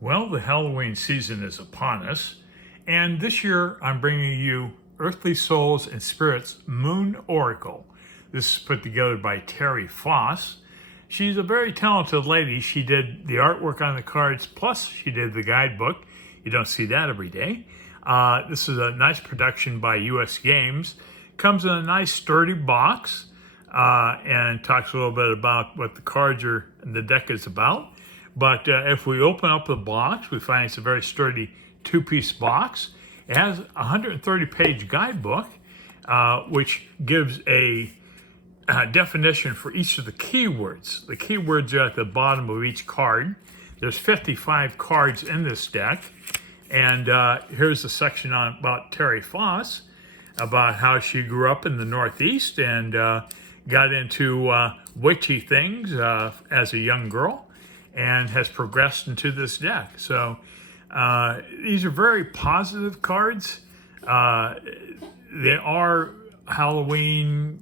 Well, the Halloween season is upon us, and this year I'm bringing you Earthly Souls and Spirits Moon Oracle. This is put together by Terri Foss. She's a very talented lady. She did the artwork on the cards, plus she did the guidebook. You don't see that every day. This is a nice production by US Games. Comes in a nice sturdy box and talks a little bit about what the cards are and the deck is about. But if we open up the box, we find it's a very sturdy two-piece box. It has a 130-page guidebook, which gives a definition for each of the keywords. The keywords are at the bottom of each card. There's 55 cards in this deck. And here's the section about Terri Foss, about how she grew up in the Northeast and got into witchy things as a young girl, and has progressed into this deck. So these are very positive cards. They are Halloween,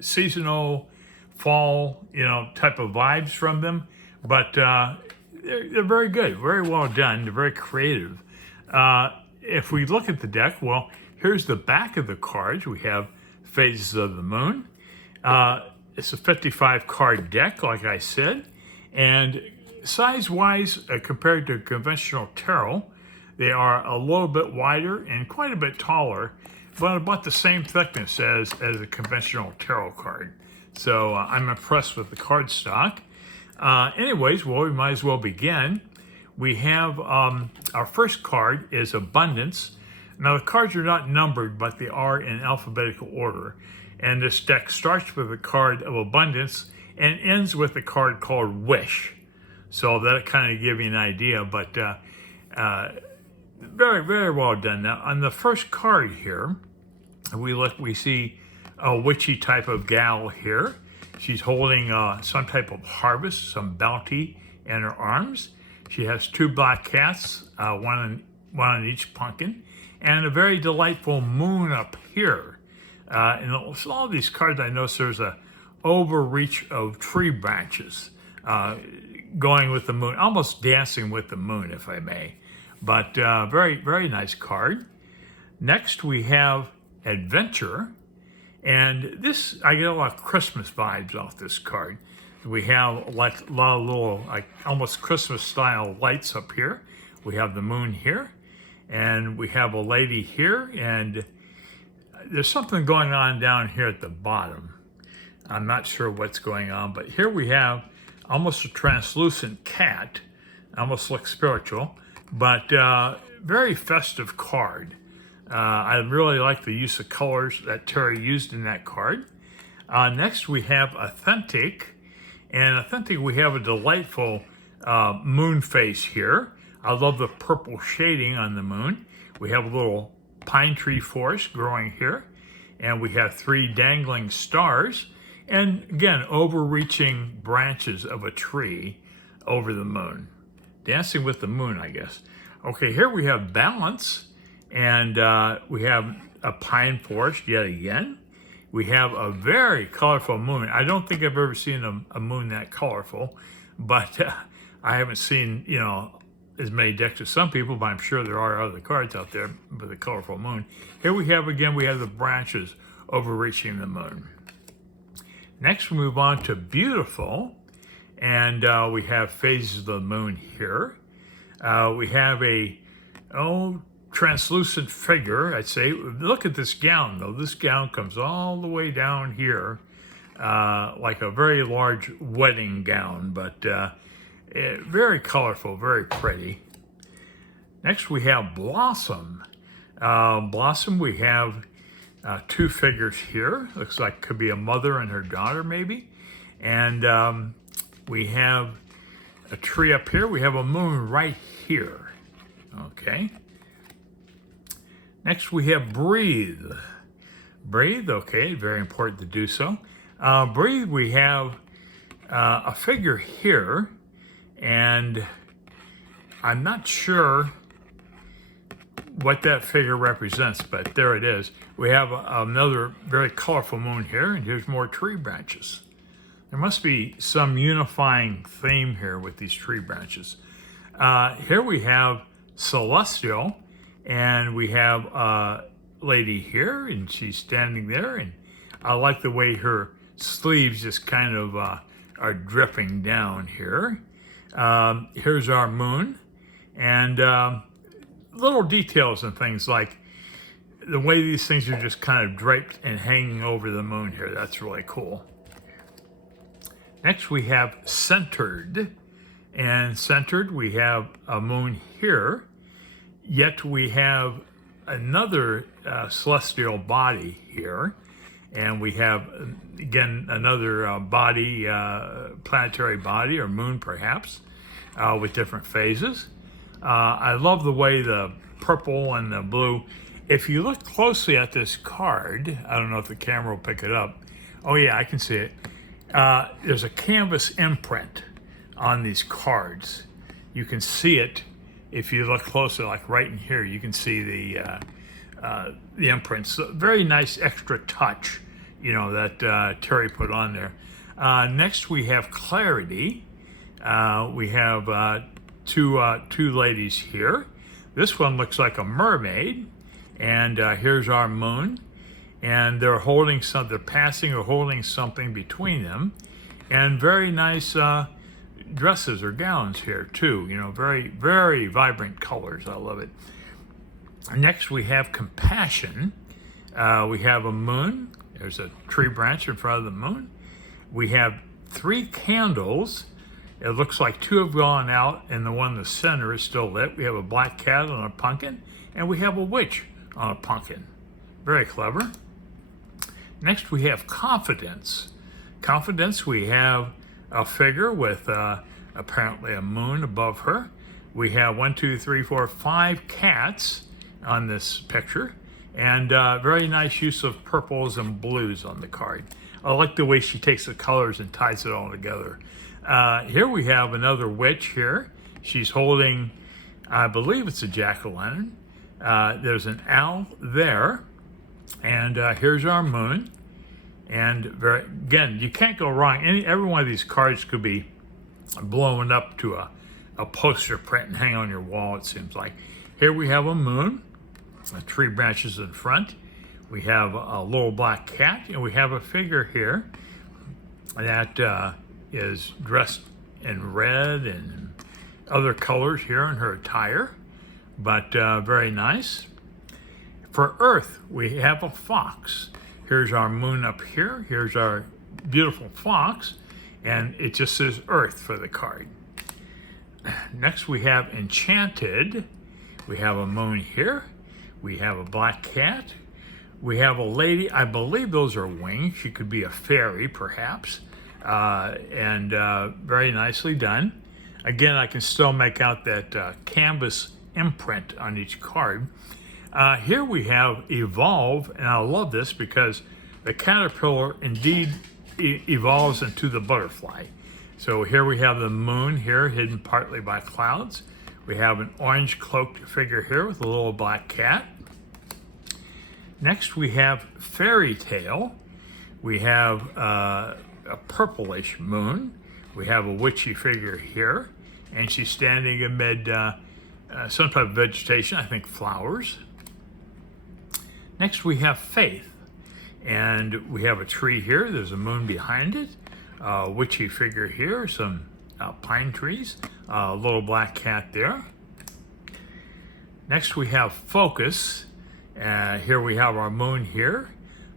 seasonal, fall, type of vibes from them. But they're very good, very well done. They're very creative. If we look at the deck, well, here's the back of the cards. We have Phases of the Moon. It's a 55 card deck, like I said. And size-wise, compared to conventional tarot, they are a little bit wider and quite a bit taller, but about the same thickness as a conventional tarot card. So I'm impressed with the card stock. Anyways, well, we might as well begin. We have our first card is Abundance. Now, the cards are not numbered, but they are in alphabetical order. And this deck starts with the card of Abundance and ends with a card called Wish. So that kind of give you an idea, but very, very well done. Now, on the first card here, we see a witchy type of gal here. She's holding some type of harvest, some bounty in her arms. She has two black cats, one on each pumpkin, and a very delightful moon up here. In all of these cards, I notice there's a overreach of tree branches going with the moon, almost dancing with the moon, if I may. But very, very nice card. Next, we have Adventure. And this, I get a lot of Christmas vibes off this card. We have like a lot of little, like almost Christmas style lights up here. We have the moon here, and we have a lady here, and there's something going on down here at the bottom. I'm not sure what's going on, but here we have almost a translucent cat, almost looks spiritual, but very festive card. I really like the use of colors that Terri used in that card. Next, we have Authentic. And Authentic, we have a delightful moon face here. I love the purple shading on the moon. We have a little pine tree forest growing here. And we have three dangling stars. And again, overreaching branches of a tree over the moon. Dancing with the moon, I guess. Okay, here we have Balance. And we have a pine forest yet again. We have a very colorful moon. I don't think I've ever seen a moon that colorful, but I haven't seen, as many decks as some people, but I'm sure there are other cards out there with a colorful moon. Here we have the branches overreaching the moon. Next, we move on to Beautiful, and we have Phases of the Moon here. We have a, translucent figure, I'd say. Look at this gown, though. This gown comes all the way down here, like a very large wedding gown, but very colorful, very pretty. Next, we have Blossom. Blossom, we have two figures here. Looks like could be a mother and her daughter, maybe. And we have a tree up here. We have a moon right here. Okay. Next, we have Breathe. Breathe, okay, very important to do so. Breathe, we have a figure here, and I'm not sure what that figure represents, but there it is. We have another very colorful moon here, and here's more tree branches. There must be some unifying theme here with these tree branches. Here we have Celestial, and we have a lady here, and she's standing there, and I like the way her sleeves just kind of are dripping down here. Here's our moon, and little details and things like the way these things are just kind of draped and hanging over the moon here. That's really cool. Next we have Centered, and centered we have a moon here, yet we have another celestial body here, and we have again another body, planetary body or moon perhaps, with different phases. I love the way the purple and the blue. If you look closely at this card, I don't know if the camera will pick it up. Oh yeah, I can see it. There's a canvas imprint on these cards. You can see it if you look closely, like right in here. You can see the imprints. So very nice extra touch, you know, that Terri put on there. Next we have Clarity. We have two ladies here. This one looks like a mermaid, and here's our moon, and they're holding something, they're passing or holding something between them, and very nice dresses or gowns here too, you know, very, very vibrant colors. I love it. Next we have Compassion. We have a moon. There's a tree branch in front of the moon. We have 3 candles. It looks like 2 have gone out and the one in the center is still lit. We have a black cat on a pumpkin, and we have a witch on a pumpkin. Very clever. Next we have Confidence. Confidence, we have a figure with apparently a moon above her. We have 1, 2, 3, 4, 5 cats on this picture, and very nice use of purples and blues on the card. I like the way she takes the colors and ties it all together. Here we have another witch here. She's holding, I believe it's a jack-o'-lantern. There's an owl there, and here's our moon. And again, you can't go wrong. Every one of these cards could be blown up to a poster print and hang on your wall, it seems like. Here we have a moon, tree branches in front. We have a little black cat, and we have a figure here that is dressed in red and other colors here in her attire, but very nice. For Earth, we have a fox. Here's our moon up here. Here's our beautiful fox, and it just says Earth for the card. Next we have Enchanted. We have a moon here. We have a black cat. We have a lady. I believe those are wings. She could be a fairy, perhaps. And very nicely done. Again, I can still make out that canvas imprint on each card. Here we have Evolve, and I love this because the caterpillar indeed evolves into the butterfly. So here we have the moon here, hidden partly by clouds. We have an orange cloaked figure here with a little black cat. Next we have Fairy Tale. We have a purplish moon. We have a witchy figure here, and she's standing amid some type of vegetation, I think flowers. Next we have Faith, and we have a tree here. There's a moon behind it, a witchy figure here, some pine trees, a little black cat there. Next we have Focus. Here we have our moon here,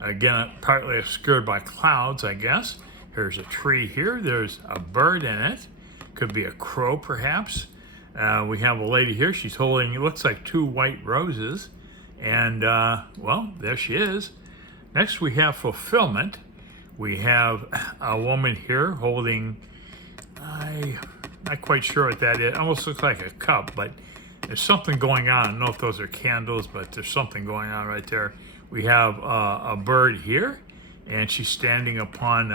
again partly obscured by clouds, I guess. There's a tree here. There's a bird in it. Could be a crow, perhaps. We have a lady here. She's holding, it looks like 2 white roses. And, well, there she is. Next, we have Fulfillment. We have a woman here holding, I'm not quite sure what that is. It almost looks like a cup, but there's something going on. I don't know if those are candles, but there's something going on right there. We have a bird here, and she's standing upon,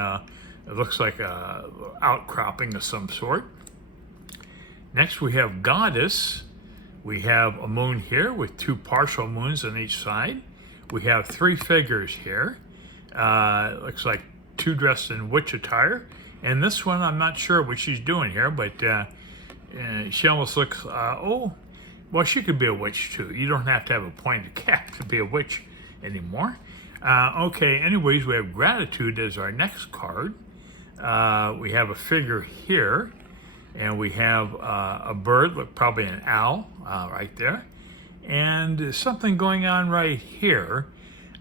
it looks like a outcropping of some sort. Next, we have Goddess. We have a moon here with 2 partial moons on each side. We have 3 figures here. It looks like 2 dressed in witch attire. And this one, I'm not sure what she's doing here, but She almost looks, oh, well, she could be a witch too. You don't have to have a pointed cap to be a witch anymore. Okay, anyways, we have gratitude as our next card. We have a figure here, and we have a bird, look, probably an owl right there. And something going on right here.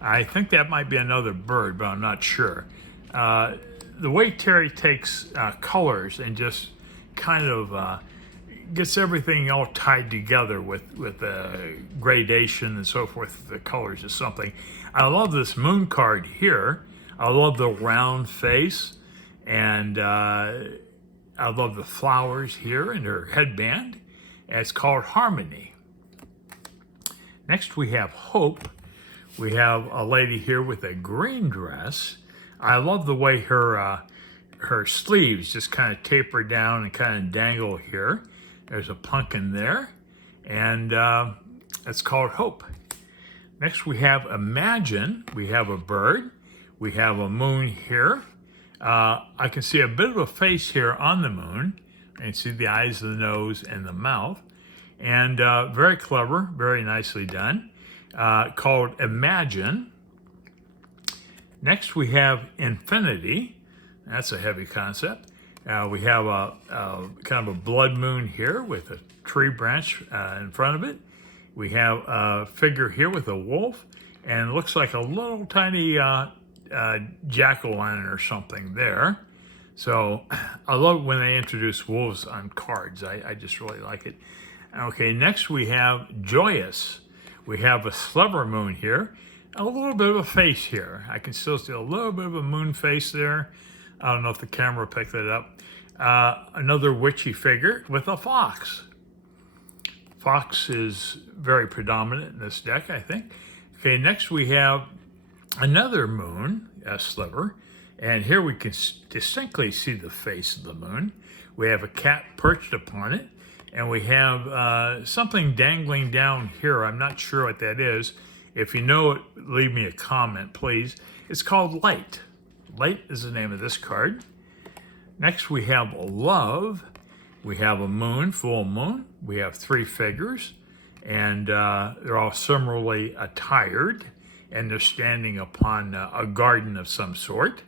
I think that might be another bird, but I'm not sure. The way Terri takes colors and just kind of gets everything all tied together with gradation and so forth, the colors is something. I love this moon card here. I love the round face, and I love the flowers here in her headband. It's called Harmony. Next we have Hope. We have a lady here with a green dress. I love the way her sleeves just kind of taper down and kind of dangle here. There's a pumpkin there, and it's called Hope. Next we have Imagine. We have a bird. We have a moon here. I can see a bit of a face here on the moon. I can see the eyes, the nose, and the mouth. And very clever, very nicely done. Called Imagine. Next we have Infinity. That's a heavy concept. We have a kind of a blood moon here with a tree branch in front of it. We have a figure here with a wolf, and it looks like a little tiny jack-o'-lantern or something there. So I love when they introduce wolves on cards. I just really like it. Okay, next we have Joyous. We have a sliver moon here. A little bit of a face here. I can still see a little bit of a moon face there. I don't know if the camera picked it up. Another witchy figure with a fox. Fox is very predominant in this deck, I think. Okay, next we have another moon, a sliver. And here we can distinctly see the face of the moon. We have a cat perched upon it. And we have something dangling down here. I'm not sure what that is. If you know it, leave me a comment, please. It's called Light. Light is the name of this card. Next, we have Love. We have a moon, full moon. We have three figures, and they're all similarly attired, and they're standing upon a garden of some sort.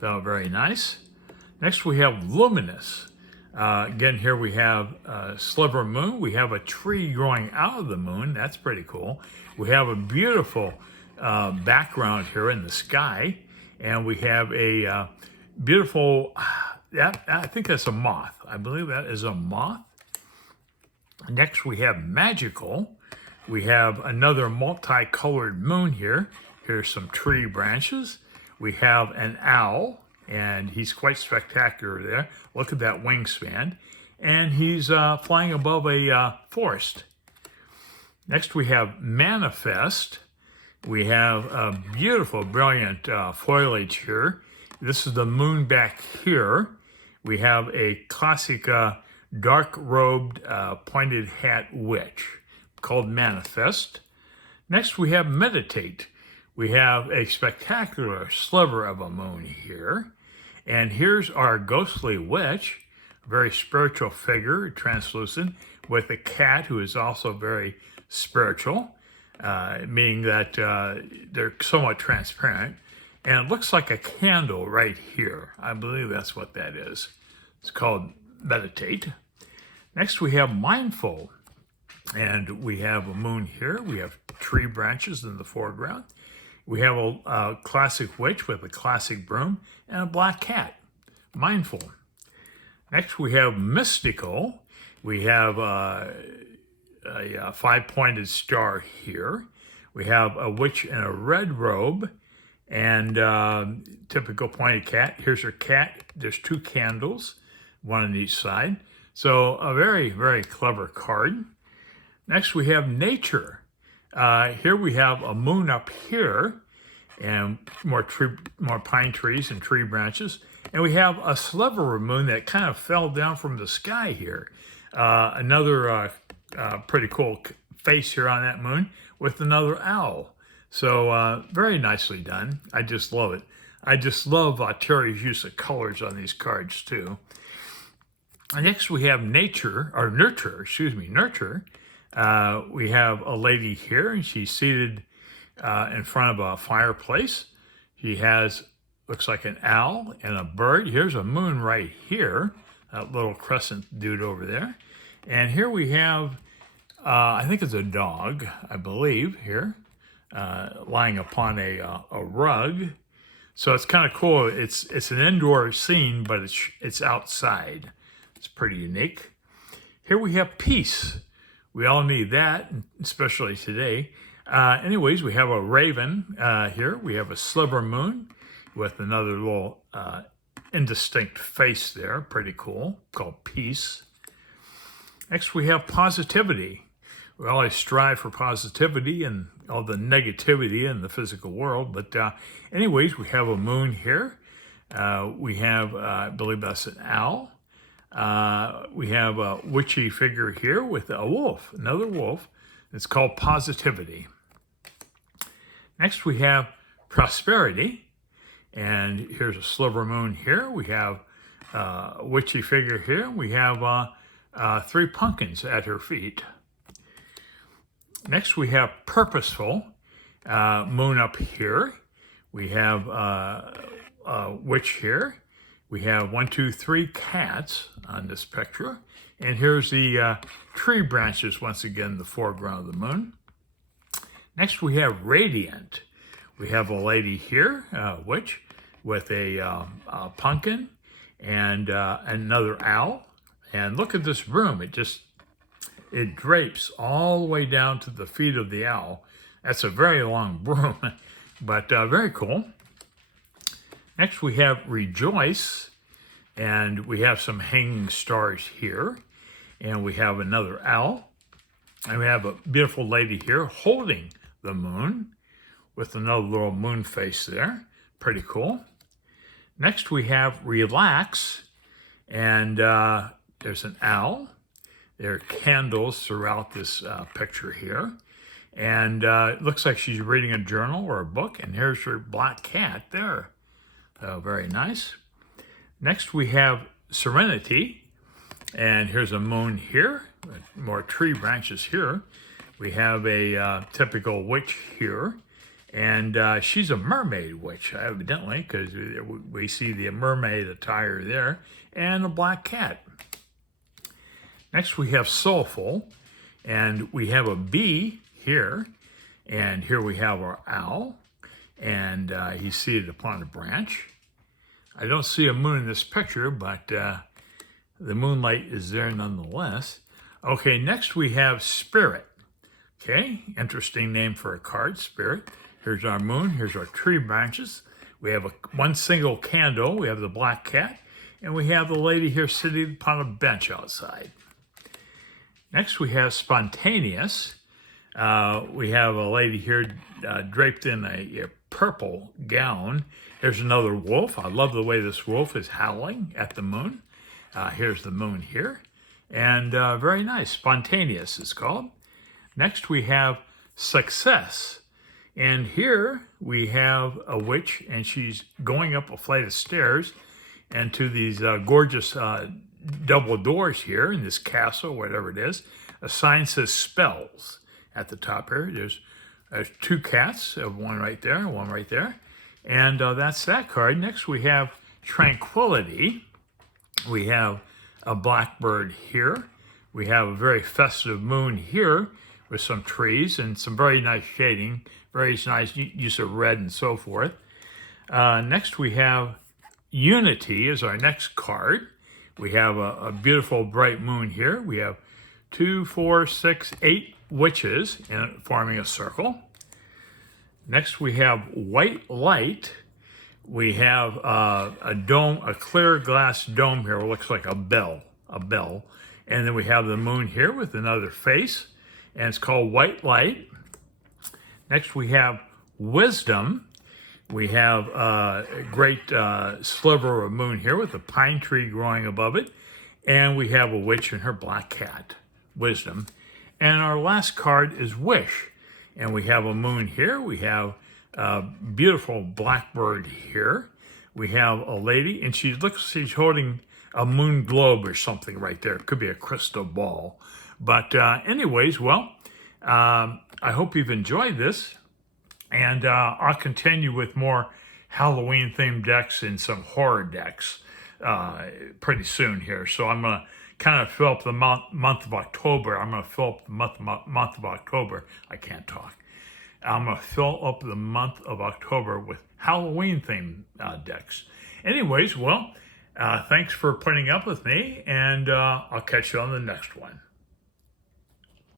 So very nice. Next, we have Luminous. Again, here we have a sliver moon. We have a tree growing out of the moon. That's pretty cool. We have a beautiful background here in the sky. And we have a beautiful, I think that's a moth. I believe that is a moth. Next, we have Magical. We have another multicolored moon here. Here's some tree branches. We have an owl, and he's quite spectacular there. Look at that wingspan. And he's flying above a forest. Next, we have Manifest. We have a beautiful, brilliant foliage here. This is the moon back here. We have a classic dark-robed, pointed hat witch called Manifest. Next, we have Meditate. We have a spectacular sliver of a moon here. And here's our ghostly witch, a very spiritual figure, translucent, with a cat who is also very spiritual, meaning that they're somewhat transparent. And it looks like a candle right here. I believe that's what that is. It's called Meditate. Next, we have Mindful. And we have a moon here. We have tree branches in the foreground. We have a classic witch with a classic broom and a black cat. Mindful. Next, we have Mystical. We have a five-pointed star here. We have a witch in a red robe and typical pointed cat. Here's her cat. There's two candles, one on each side. So a very, very clever card. Next, we have Nature. Here we have a moon up here and more pine trees and tree branches. And we have a sliver of moon that kind of fell down from the sky here. Another pretty cool face here on that moon with another owl. So very nicely done. I just love it. I just love Terri's use of colors on these cards too. Next, we have nurture. We have a lady here, and she's seated in front of a fireplace. She has, looks like an owl and a bird. Here's a moon right here, that little crescent dude over there. And here we have, I think it's a dog, I believe, here, lying upon a rug. So it's kind of cool. It's an indoor scene, but it's outside. It's pretty unique. Here we have peace. We all need that, especially today. Anyways, we have a raven here. We have a sliver moon with another little indistinct face there. Pretty cool, called peace. Next, we have positivity. We always strive for positivity and all the negativity in the physical world. But anyways, we have a moon here. We have, I believe that's an owl. We have a witchy figure here with a wolf, another wolf. It's called positivity. Next, we have prosperity. And here's a sliver moon here. We have a witchy figure here. We have 3 pumpkins at her feet. Next, we have purposeful, moon up here. We have a witch here. We have 1, 2, 3 cats on this picture. And here's the tree branches, once again, the foreground of the moon. Next, we have radiant. We have a lady here, witch, with a pumpkin and another owl. And look at this broom. It drapes all the way down to the feet of the owl. That's a very long broom, but very cool. Next, we have rejoice, and we have some hanging stars here. And we have another owl. And we have a beautiful lady here holding the moon with another little moon face there. Pretty cool. Next, we have relax, and there's an owl. There are candles throughout this picture here. And it looks like she's reading a journal or a book. And here's her black cat there. Very nice. Next, we have serenity. And here's a moon here. More tree branches here. We have a typical witch here. And she's a mermaid witch, evidently, because we see the mermaid attire there. And a black cat. Next, we have soulful, and we have a bee here, and here we have our owl, and he's seated upon a branch. I don't see a moon in this picture, but the moonlight is there nonetheless. Okay, next we have spirit. Okay, interesting name for a card, spirit. Here's our moon, here's our tree branches. We have one single candle, we have the black cat, and we have the lady here sitting upon a bench outside. Next, we have spontaneous. We have a lady here draped in a purple gown. Here's another wolf. I love the way this wolf is howling at the moon. Here's the moon here. And very nice. Spontaneous is called. Next, we have success. And here we have a witch, and she's going up a flight of stairs and to these gorgeous double doors here in this castle, whatever it is. A sign says spells at the top here. There's 2 cats, one right there, one right there. And that's that card. Next we have tranquility. We have a blackbird here. We have a very festive moon here with some trees and some very nice shading, very nice use of red and so forth. Next we have unity is our next card. We have a beautiful bright moon here. We have 2, 4, 6, 8 witches forming a circle. Next, we have white light. We have a dome, a clear glass dome here. It looks like a bell. And then we have the moon here with another face, and it's called white light. Next, we have wisdom. We have a great sliver of moon here with a pine tree growing above it. And we have a witch and her black cat, wisdom. And our last card is wish. And we have a moon here. We have a beautiful blackbird here. We have a lady, and she's holding a moon globe or something right there. It could be a crystal ball. But anyways, well, I hope you've enjoyed this. And I'll continue with more Halloween themed decks and some horror decks pretty soon here. So I'm going to kind of fill up the month of October. I'm going to fill up the month of October. I can't talk. I'm going to fill up the month of October with Halloween themed decks. Anyways, well, thanks for putting up with me, and I'll catch you on the next one.